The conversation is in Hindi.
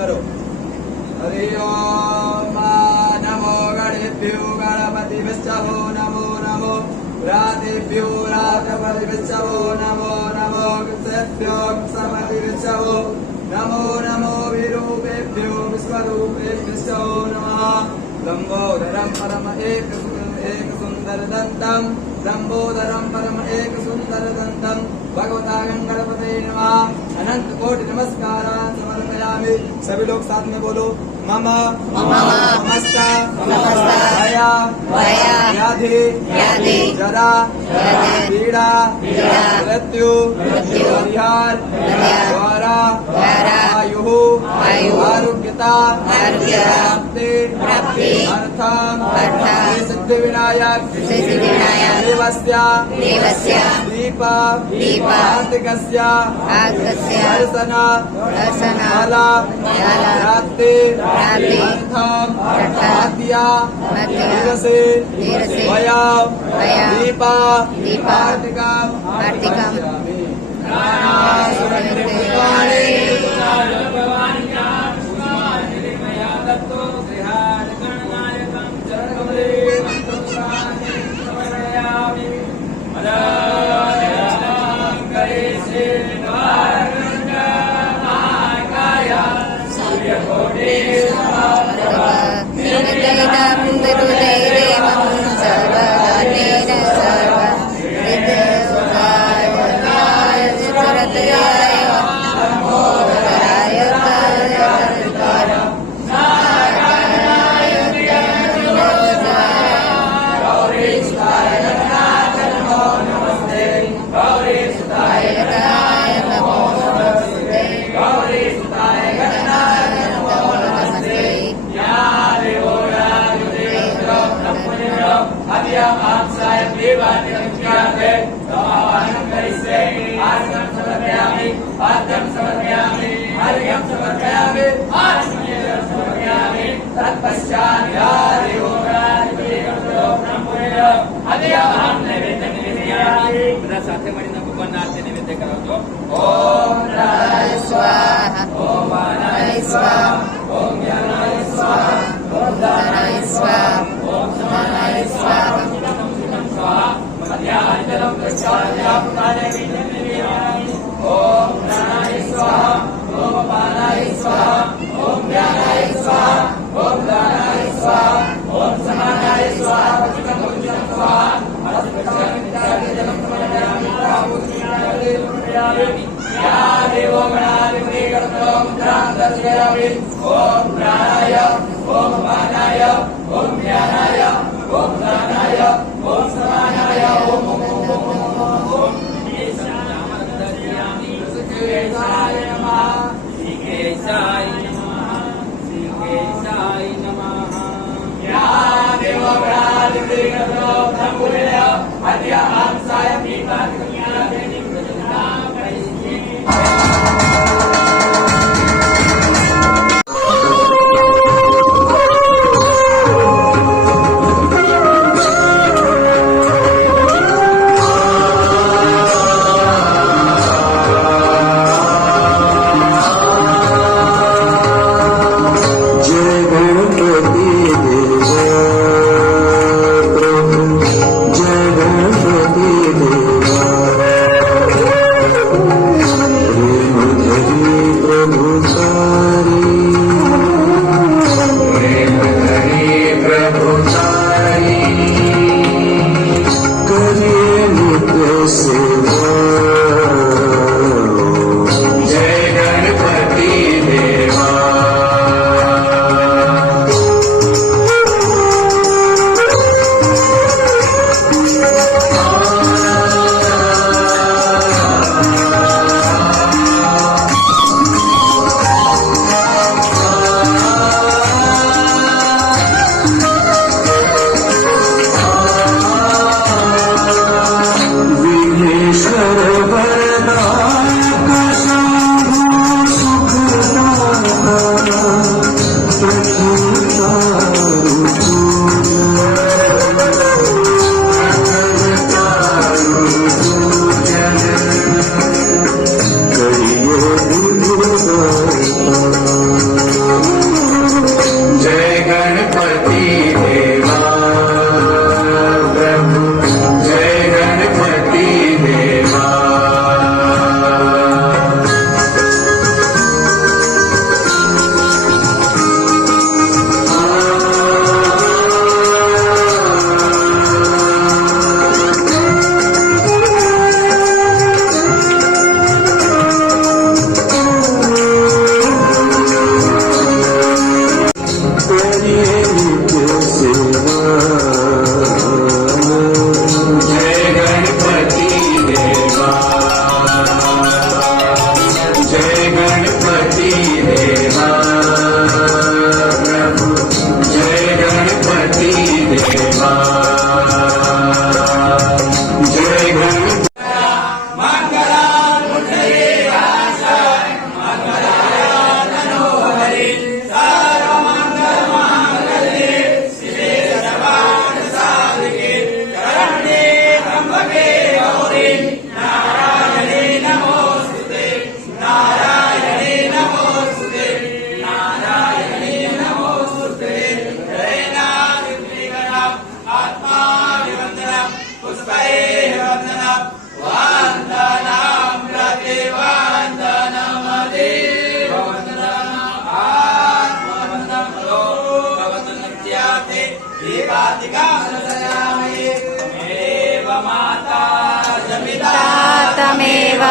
करो। हरि ओम नमो गणेभ्यो गणपतिभ्यो नमो नमो रातेभ्यो रातपतिभ्यो नमो नमो कृतेभ्यो समतिभ्यो नमो नमो विरूपेभ्यो विश्वरूपेभ्यो नमः। लंबोदरं परम एक सुंदर दंतम लंबोदरं परम एक सुंदर दंतम भगवता गणपते नमः। अनंत कोटि नमस्कारान् समर्पयामि। सभी लोग साथ में बोलो मम नमस्ता भया व्याधि जरा पीड़ा मृत्यु परिहार द्वारा आयु आरोग्यता प्राप्ति अर्थम सिद्धि विनायक देवस्य दीप कार्तिकस्य दर्शन फल प्राप्ति अर्थम आद्या धीरसे वया दीप कार्तिकम સાથે મળીને ભગવાનના હાથે નૈવેદ્ય કરાવજો। ઓમ રાય સ્વાહા ઓમ વાનાય સ્વાહા ઓમ જ્ઞાનાય સ્વાહા ઓમ દાનાય સ્વાહા ઓમ સમાનાય સ્વાહા ઓમ સ્વાહા મધ્યાજલમ પ્રસાદ્યાપનાય વિદ્યમેયામિ। ઓમ પ્રાણાય સ્વાહા ઓમ અપાનાય સ્વાહા ઓમ જ્ઞાનાય સ્વાહા ઓમ દાનાય સ્વાહા ઓમ સમાનાય સ્વાહા પચકમ સ્વાહા या देवो गणाधिपति गणपतो मुद्रां दर्शयामि। ओम प्राणाय ओम अपानाय ओम ज्ञानाय ओम दानाय ओम समानाय ओम ओम ओम ओम ओम दर्शयामि। श्रीकेशाय नमः श्रीकेशाय नमः श्रीकेशाय नमः। या देवो गणाधिपति गणपतो मुद्रां अद्य आंसाय दीपात् आत्माभिवन्दनं पुष्पैः वन्दनं वन्दनं प्रतिवन्दनमतीव वन्दनम् आत्मवन्दनं लोकवन्दनत्याते दीपादिकां दर्शयामि त्वमेव माता जपिता तमेव